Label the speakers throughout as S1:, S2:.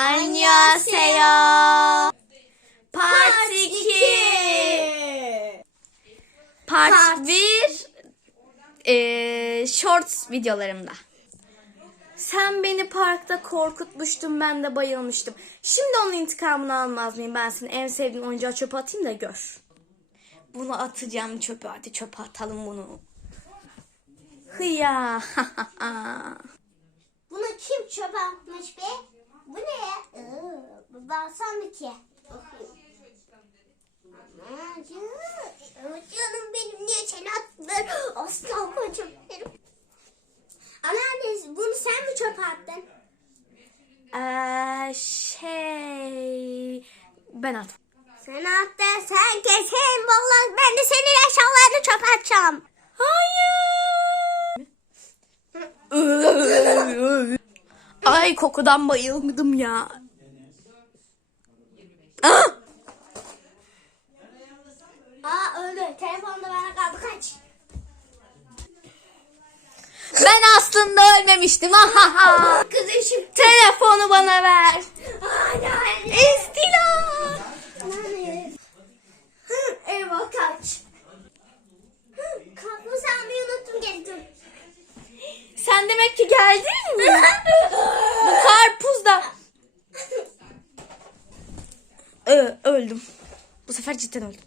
S1: Annyeonghaseyo. Part 2. Part
S2: Part.
S1: 1 eee, shorts videolarımda. Sen beni parkta korkutmuştun ben de bayılmıştım. Şimdi onun intikamını almaz mıyım? Ben senin en sevdiğin oyuncağı çöpe atayım da gör. Bunu atacağım çöpe. Hadi çöpe atalım bunu. Hıya.
S2: Bunu kim çöpe atmış be? Bu ne ya? Iı, Bu balsam ki. Aman canım. Benim niye çene attın? Aslan kocam benim. Anneanne bunu sen mi çöpe attın?
S1: Eee, şey... Ben attım.
S2: Sen attın sen kesin vallahi ben de senin eşyalarını çöpe atacağım.
S1: Ay kokudan bayıldım ya.
S2: Aa öldü. Telefonda bana kaldı kaç.
S1: Ben aslında ölmemiştim. Ahaha.
S2: Kızım şimdi.
S1: Telefonu bana ver. İstila.
S2: Eyvah kaç. Kalkmış almayı unuttum geldim.
S1: Sen demek ki geldin mi? Bu karpuz da. Ö- öldüm. Bu sefer cidden öldüm.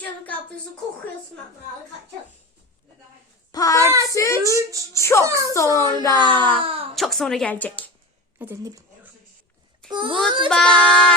S2: Canım kapısı kokuyorsun ama kaçalım.
S1: Part
S2: Part
S1: 3
S2: üç
S1: çok sonra.
S2: sonra.
S1: Çok sonra gelecek. Neden ne bileyim.
S2: Goodbye.